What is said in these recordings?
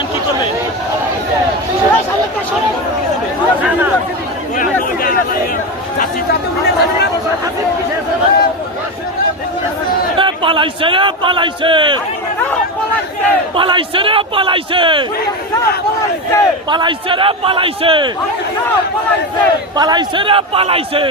এখন কি করবে? পালাইছে রে পালাইছে। পালাইছে রে, পালাইছে। পালাইছে রে, পালাইছে। পালাইছে রে পালাইছে।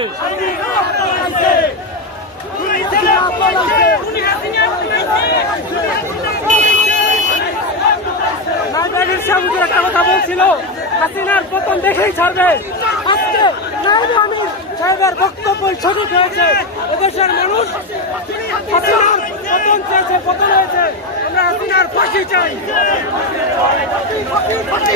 নাইবাগের সামুদ্র একটা কথা বলছিল, হাসিনার পতন দেখেই ছাড়বে। আজকে নাইব আমির সাহেবের বক্তব্য সঠিক হয়েছে এদেশের মানুষ হাসিনার পতন চেয়েছে, পতন হয়েছে। আমরা হাসিনার ফাঁসি চাই। ফাঁসি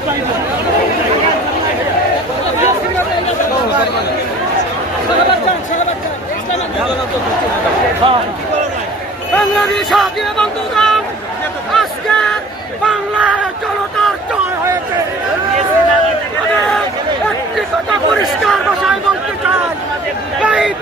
চাই বাংলাদেশ স্বাধীন বন্ধুগণ আজকে বাংলার জনতার জয় হয়েছে আমাদের একটি কথা পরিষ্কার ভাষায় বলতে চাই এই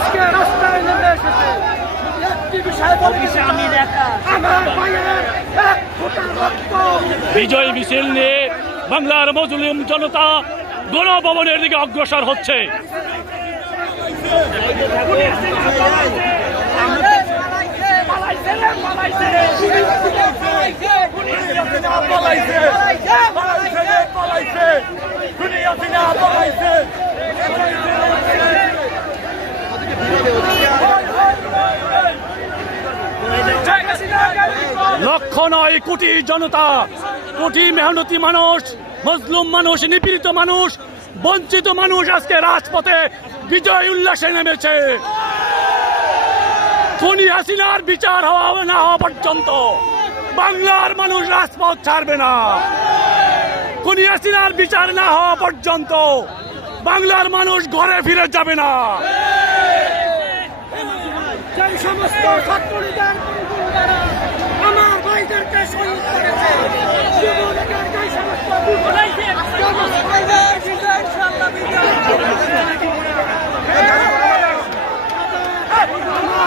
আজকে রাস্তায় নেমে এসেছে। একটি বিষয় বলছি আমি দেখা আমার ভাইয়ের এক ফোঁটা রক্ত। বিজয় মিছিল নিয়ে বাংলার মজলুম জনতা গণভবনের দিকে অগ্রসর হচ্ছে। নয় কোটি জনতা, কোটি মেহনতি মানুষ, মজলুম মানুষ, নিপীড়িত মানুষ, বঞ্চিত মানুষ আজকে রাজপথে বিজয় উল্লাসে নেমেছে। খুনি হাসিনার বিচার হওয়া না হওয়া পর্যন্ত। বাংলার মানুষ রাজপথ ছাড়বে না। খুনি হাসিনার বিচার না হওয়া পর্যন্ত বাংলার মানুষ ঘরে ফিরে যাবে না। সমস্ত ছাত্রলীগের গুন্ডারা আমার ভাইদেরকে শহীদ করেছে যুবলীগের যে সমস্ত আমার ভাইয়েরা প্রতিটা বাচ্চা প্রতি ফোটা বাচ্চা বিচার করার হবে মূল্যবিহীন হবে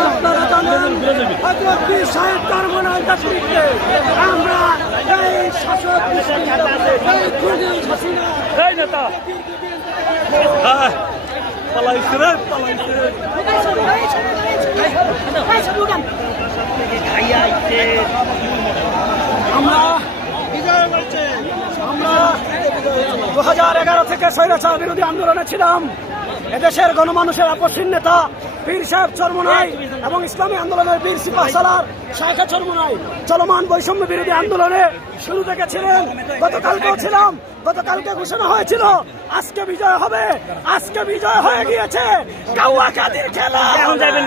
আপনারা জানেন হজরত বীর সাহেব চরমনার নেতৃত্বে আমরা এই শাসক এই খুনি হাসিনা এই নেতা পালাইছে রে পালাইছে আমরা আমরা দু হাজার এগারো থেকে স্বৈরাচার বিরোধী আন্দোলনে ছিলাম। এদেশের গণমানুষের আপসীন নেতা পীর সাহেব চরমনাই এবং ইসলামী আন্দোলনের বীর সিপাহ সালার শাখা চরমনাই চলমান বৈষম্য বিরোধী আন্দোলনে শুরু থেকে ছিলেন। গতকালকেও ছিলাম। গতকালকে ঘোষণা হয়েছিল, আজকে বিজয় হবে। আজকে বিজয় হয়ে গিয়েছে। কাউয়া কাদির খেলা। এখন যাবেন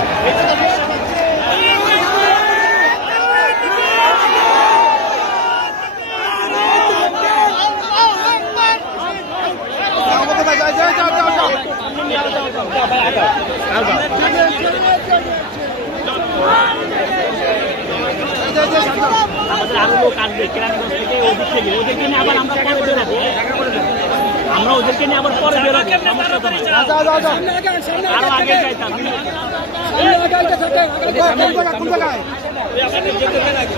আরও লোক আসবে কেরানীগঞ্জ থেকে ওদিক থেকে ওদেরকে নিয়ে আবার আমরা পরে বেরোবো আমরা ওদেরকে নিয়ে আবার পরে বেরোবো। আরও আগে যাইতাম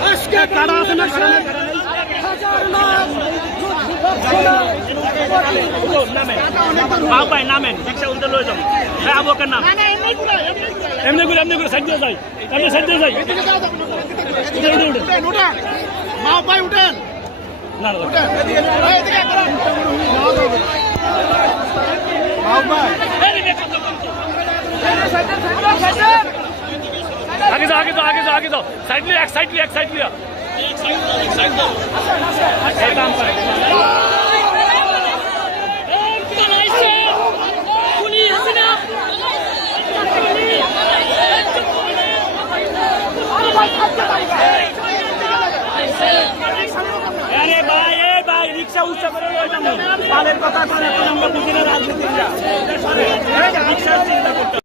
আজকে কারা আছে না হাজার লাখ নামেন বাবু ভাই নামেন রিক্সা উল্টে লয়ে যাব হ্যাঁ আবুকের নাম এমনি করে এমনি করে সাইড দিয়ে যাই এমনি সাইড দিয়ে যাই উঠে উঠে মা ভাই উঠেন। আগে যাও আগে যাও আগে যাও আগে যাও। সাইড লিয়া এক সাইড লিয়া এক সাইড লিয়া আরে ভাই রিক্সা উচ্চ করে পালের কথা তো এখন চিন্তা করতে